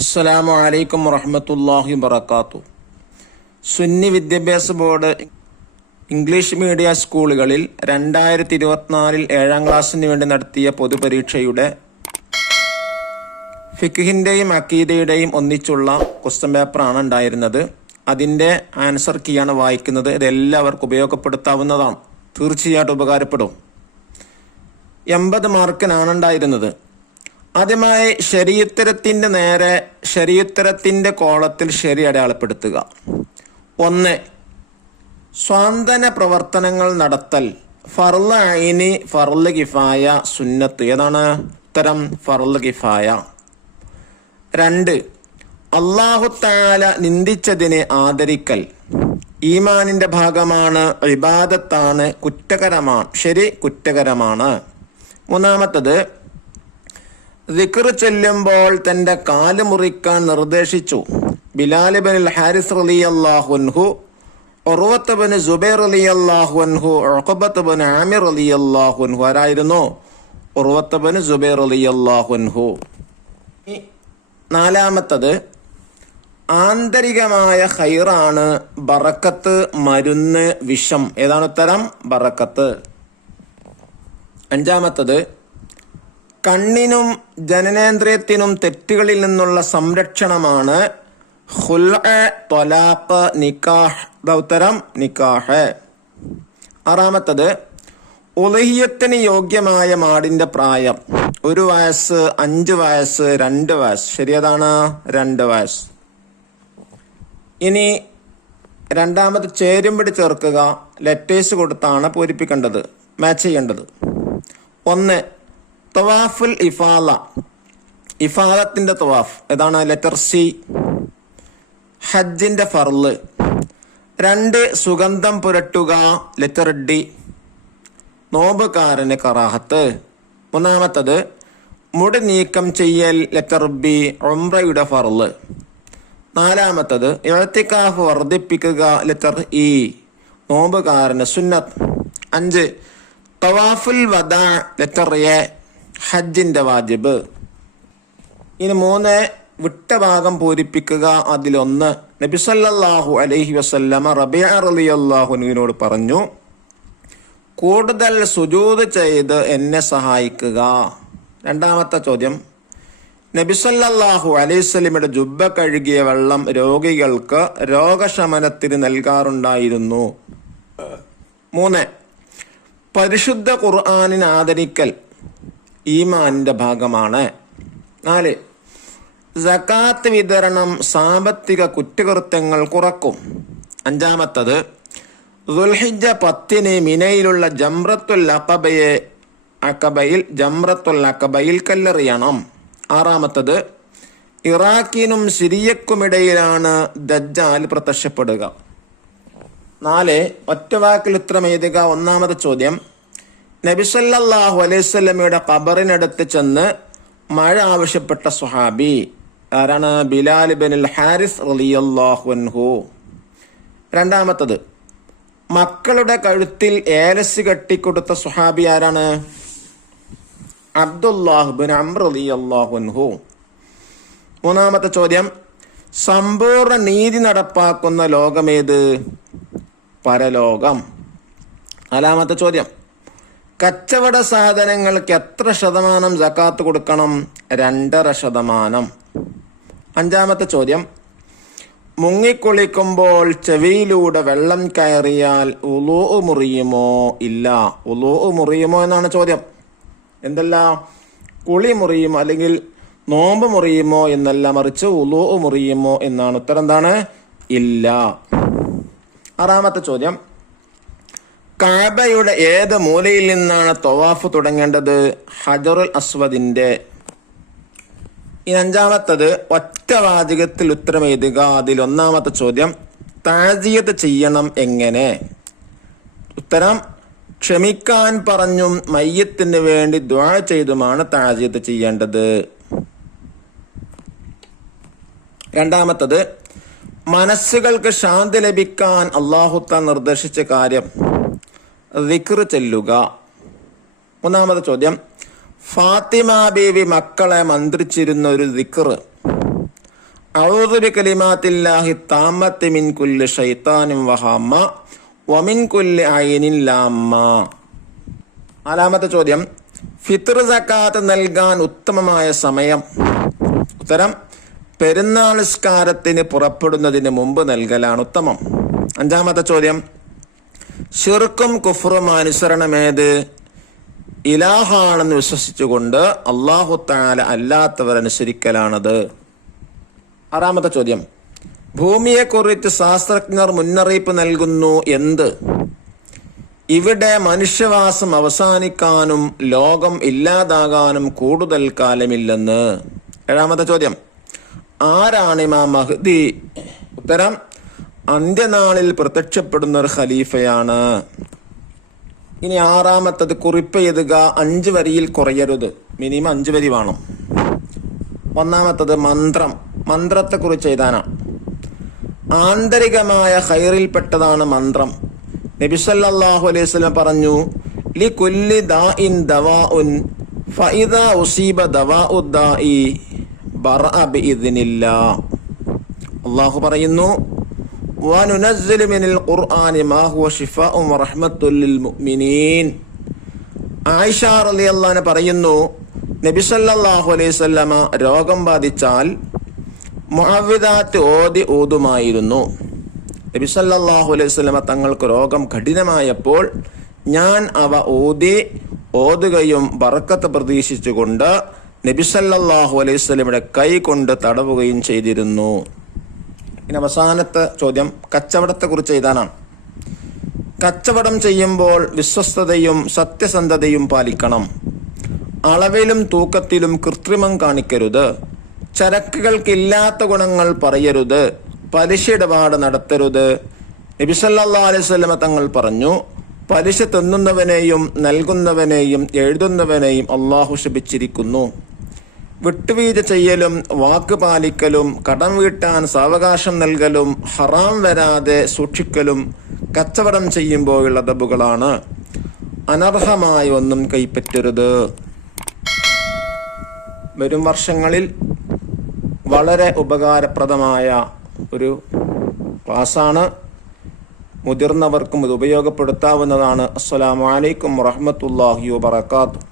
അസ്സലാമു അലൈക്കും വറഹ്മത്തുള്ളാഹി വബറകാതുഹു. സുന്നി വിദ്യാഭ്യാസ ബോർഡ് ഇംഗ്ലീഷ് മീഡിയം സ്കൂളുകളിൽ 2024 7ാം ക്ലാസ്സിന് വേണ്ടി നടത്തിയ പൊതുപരീക്ഷയുടെ ഫിഖ്ഹിന്റെയും അഖീദയുടെയും ഒന്നിച്ചുള്ള ക്വസ്റ്റ്യൻ പേപ്പറാണ് ഉണ്ടായിരുന്നത്. അതിൻ്റെ ആൻസർ കീയാണ് വായിക്കുന്നത്. ഇത് എല്ലാവർക്കും ഉപയോഗപ്പെടുത്താവുന്നതാണ്. തീർച്ചയായിട്ടും ഉപകാരപ്പെടും. 80 മാർക്കിനാണ് ഉണ്ടായിരുന്നത്. ആദ്യമായി ശരിയുത്തരത്തിൻ്റെ നേരെ ശരിയുത്തരത്തിൻ്റെ കോളത്തിൽ ശരി അടയാളപ്പെടുത്തുക. 1. സ്വാന്തന പ്രവർത്തനങ്ങൾ നടത്തൽ. ഫർള് ഐനി, ഫർള് കിഫായ, സുന്നത്ത്. ഏതാണ് ഉത്തരം? ഫർള് കിഫായ. 2. അല്ലാഹു തആല നിന്ദിച്ചതിനെ ആദരിക്കൽ. ഈമാനിന്റെ ഭാഗമാണ്, ഇബാദത്താണ്, കുറ്റകരമാണ്. ശരി, കുറ്റകരമാണ്. 3. ദിക്ർ ചൊല്ലുമ്പോൾ തന്റെ കാല് മുറിക്കാൻ നിർദ്ദേശിച്ചു. ബിലാൽ ഇബ്നുൽ ഹാരിസ് റളിയല്ലാഹു അൻഹു, ഉർവത്ത് ഇബ്നു സുബൈർ റളിയല്ലാഹു അൻഹു, ഉഖബത്ത് ഇബ്നു ആമിർ റളിയല്ലാഹു അൻഹു. ആരായിരുന്നു? ഉർവത്ത് ഇബ്നു സുബൈർ റളിയല്ലാഹു അൻഹു. 4. ആന്തരികമായ ഖൈറാണ് ബറക്കത്ത്, മരുന്ന്, വിഷം. ഏതാണ് ഉത്തരം? ബറക്കത്ത്. 5. കണ്ണിനും ജനനേന്ദ്രിയത്തിനും തെറ്റുകളിൽ നിന്നുള്ള സംരക്ഷണമാണ് ഖുൽഅ, ത്വലാഖ്, നിക്കാഹ്. ഉത്തരം നിക്കാഹ്. 6. ഉളഹിയ്യത്തിന് യോഗ്യമായ മാടിന്റെ പ്രായം 1 വയസ്സ്, 5 വയസ്സ്, 2 വയസ്സ്. ശരിയതാണ്, 2 വയസ്സ്. ഇനി രണ്ടാമത് ചേരുംപിടി ചേർക്കുക. ലെറ്റേഴ്സ് കൊടുത്താണ് പൂരിപ്പിക്കേണ്ടത്, മാച്ച് ചെയ്യേണ്ടത്. 1. തവാഫുൽ ഇഫാല, ഇഫാലത്തിന്റെ തവാഫ്. ഏതാണ്? Letter C. ഹജ്ജിന്റെ ഫർള്. 2. സുഗന്ധം പുരട്ടുക. Letter D. നോമ്പുകാരന് കറാഹത്ത്. 3. മുടി നീക്കം ചെയ്യൽ. Letter B. ഉംറയുടെ ഫർള്. 4. ഇഅ്തികാഫ് വർദ്ധിപ്പിക്കുക. Letter E. നോമ്പുകാരന് സുന്നത്ത്. 5. തവാഫുൽ വദാ. Letter A. ഹജ്ജിന്റെ വാജിബ്. ഇനി 3 വിട്ട ഭാഗം പൂരിപ്പിക്കുക. അതിലൊന്ന് നബി സല്ലല്ലാഹു അലൈഹി വസല്ലമ റബീഅ റളിയല്ലാഹു അൻഹുവിനോട് പറഞ്ഞു, കൂടുതൽ സുജൂദ് ചെയ്ത് എന്നെ സഹായിക്കുക. 2ാമത്തെ ചോദ്യം, നബി സല്ലല്ലാഹു അലൈഹി വസല്ലമയുടെ ജുബ്ബ കഴുകിയ വെള്ളം രോഗികൾക്ക് രോഗശമനത്തിന് നൽകാറുണ്ടായിരുന്നു. 3. പരിശുദ്ധ ഖുർആനിനെ ആദരിക്കൽ ഈമാനിന്റെ ഭാഗമാണ്. 4. സകാത്ത് വിതരണം സാമ്പത്തിക കുറ്റകൃത്യങ്ങൾ കുറക്കും. 5. ദുൽഹിജ്ജ 10 മിനയിലുള്ള ജംറത്തുൽ അഖബയിൽ കല്ലെറിയണം. 6. ഇറാഖിനും സിറിയക്കുമിടയിലാണ് ദജ്ജാൽ പ്രത്യക്ഷപ്പെടുക. 4. ഒറ്റവാക്കിൽ ഉത്തരം എഴുതുക. 1ാമത്തെ ചോദ്യം, നബി സല്ലല്ലാഹു അലൈഹി വസല്ലമയുടെ ഖബറിനടുത്ത് ചെന്ന് മഴ ആവശ്യപ്പെട്ട സ്വഹാബി ആരാണ്? ബിലാൽ ഇബ്നുൽ ഹാരിസ് റളിയല്ലാഹു അൻഹു. 2. മക്കളുടെ കഴുത്തിൽ ഏലസ് കെട്ടിക്കൊടുത്ത സ്വഹാബി ആരാണ്? അബ്ദുല്ലാഹ് ഇബ്നു അംർ റളിയല്ലാഹു അൻഹു. 3ാമത്തെ ചോദ്യം, സമ്പൂർണ്ണ നീതി നടപ്പാക്കുന്ന ലോകമേത്? പരലോകം. 4ാമത്തെ ചോദ്യം, കച്ചവട സാധനങ്ങൾക്ക് എത്ര ശതമാനം സകാത്ത് കൊടുക്കണം? 2.5%. 5ാമത്തെ ചോദ്യം, മുങ്ങിക്കുളിക്കുമ്പോൾ ചെവിയിലൂടെ വെള്ളം കയറിയാൽ ഉളൂഉ മുറിയുമോ? ഇല്ല. ഉളൂഉ മുറിയുമോ എന്നാണ് ചോദ്യം. എന്തല്ല? കുളി മുറിയുമോ അല്ലെങ്കിൽ നോമ്പ് മുറിയുമോ എന്നല്ല, മറിച്ച് ഉളൂഉ മുറിയുമോ എന്നാണ് ഉത്തരം. എന്താണ്? ഇല്ല. 6ാമത്തെ ചോദ്യം, കഅബയുടെ ഏത് മൂലയിൽ നിന്നാണ് തവാഫ് തുടങ്ങേണ്ടത്? ഹജറുൽ അസ്വദിന്റെ. 5ാമത്തത് ഒറ്റ വാചകത്തിൽ ഉത്തരം എഴുതുക. അതിൽ 1ാമത്തെ ചോദ്യം, തഅസിയത്ത് ചെയ്യണം എങ്ങനെ? ഉത്തരം, ക്ഷമിക്കാൻ പറഞ്ഞും മയ്യത്തിന് വേണ്ടി ദുആ ചെയ്തുമാണ് തഅസിയത്ത് ചെയ്യേണ്ടത്. 2ാമത്തത് മനസ്സുകൾക്ക് ശാന്തി ലഭിക്കാൻ അല്ലാഹു തആല നിർദ്ദേശിച്ച കാര്യം ദിക്ർ ചൊല്ലുക. 3ാമത്തെ ചോദ്യം, ഫാത്തിമ ബീവി മക്കളെ മന്ത്രിച്ചിരുന്ന ഒരു ദിക്ർ അഊദു ബികലിമാത്തില്ലാഹി താമ്മത്തി മിൻ കുല്ലി ശൈത്താനിൻ വഹാമ്മ വമിൻ കുല്ലി ഐനിൻ ലാമ്മ. നാലാമത്തെ ചോദ്യം, ഫിത്ർ സക്കാത്ത് നൽകാൻ ഉത്തമമായ സമയം. ഉത്തരം, പെരുന്നാൾ നിസ്കാരത്തിന് പുറപ്പെടുന്നതിന് മുമ്പ് നൽകലാണ് ഉത്തമം. അഞ്ചാമത്തെ ചോദ്യം, ശിർക്കും കുഫ്റും അനുസരണമേത്? ഇലാഹാണെന്ന് വിശ്വസിച്ചുകൊണ്ട് അല്ലാഹു തആല അല്ലാത്തവർ അനുസരിക്കലാണത്. ആറാമത്തെ ചോദ്യം, ഭൂമിയെക്കുറിച്ച് ശാസ്ത്രജ്ഞർ മുന്നറിയിപ്പ് നൽകുന്നു എന്ത്? ഇവിടെ മനുഷ്യവാസം അവസാനിക്കാനും ലോകം ഇല്ലാതാകാനും കൂടുതൽ കാലമില്ലെന്ന്. ഏഴാമത്തെ ചോദ്യം, ആരാണ് ഇമാം മഹ്ദി? ഉത്തരം, അന്ത്യനാളിൽ പ്രത്യക്ഷപ്പെടുന്ന ഒരു ഖലീഫയാണ്. ഇനി ആറാമത്തത്, കുറിപ്പ് എഴുതുക. 5 വരിയിൽ കുറയരുത്, മിനിമം 5 വരി വേണം. ഒന്നാമത്തത് മന്ത്രം. മന്ത്രത്തെക്കുറിച്ച് എഴുതാനാണ്. ആന്തരികമായ ഖൈറിൽപ്പെട്ടതാണ് മന്ത്രം. നബി സല്ലല്ലാഹു അലൈഹി വസല്ലം പറഞ്ഞു, ലികുല്ലി ദാഇൻ ദവാഉൻ ഫഇദാ ഉസീബ ദവാഉ ദാഇ ബറഅ ബിഇദ്നില്ലാഹ്. അല്ലാഹു പറയുന്നു, വനുനസ്സിലു മിനൽ ഖുർആനി മാ ഹുവ ശിഫാഉൻ വറഹ്മത്തുൽ ലിൽ മുഅ്മിനീൻ. ആയിഷ റളിയല്ലാഹു അൻഹ പറയുന്നു, നബി സല്ലല്ലാഹു അലൈഹി വസല്ലമ രോഗം ബാധിച്ചാൽ മുഅവ്വിദാത്ത് ഓതുമായിരുന്നു. നബി സല്ലല്ലാഹു അലൈഹി വസല്ലമ തങ്ങൾക്ക് രോഗം കഠിനമായപ്പോൾ ഞാൻ അവ ഓതുകയും ബർക്കത്ത് പ്രതീക്ഷിച്ചുകൊണ്ട് നബി സല്ലല്ലാഹു അലൈഹി വസല്ലമയുടെ കൈ കൊണ്ട് തടവുകയും ചെയ്തിരുന്നു. ഇനി അവസാനത്തെ ചോദ്യം കച്ചവടത്തെക്കുറിച്ച് എഴുതാനാണ്. കച്ചവടം ചെയ്യുമ്പോൾ വിശ്വസ്തതയും സത്യസന്ധതയും പാലിക്കണം. അളവിലും തൂക്കത്തിലും കൃത്രിമം കാണിക്കരുത്. ചരക്കുകൾക്കില്ലാത്ത ഗുണങ്ങൾ പറയരുത്. പലിശ ഇടപാട് നടത്തരുത്. നബി സല്ലല്ലാഹു അലൈഹി വസല്ലമ തങ്ങൾ പറഞ്ഞു, പലിശ തിന്നുന്നവനെയും നൽകുന്നവനെയും എഴുതുന്നവനെയും അള്ളാഹു ശപിച്ചിരിക്കുന്നു. വിട്ടുവീഴ്ച ചെയ്യലും വാക്ക് പാലിക്കലും കടം വീട്ടാൻ സാവകാശം നൽകലും ഹറാം വരാതെ സൂക്ഷിക്കലും കച്ചവടം ചെയ്യുമ്പോഴുള്ള അദബുകളാണ്. അനർഹമായി ഒന്നും കൈപ്പറ്റരുത്. വരും വർഷങ്ങളിൽ വളരെ ഉപകാരപ്രദമായ ഒരു ക്ലാസ്സാണ്. മുതിർന്നവർക്കും ഇത് ഉപയോഗപ്പെടുത്താവുന്നതാണ്. അസ്സലാമു അലൈക്കും വറഹ്മത്തുള്ളാഹി വബറകാതുഹു.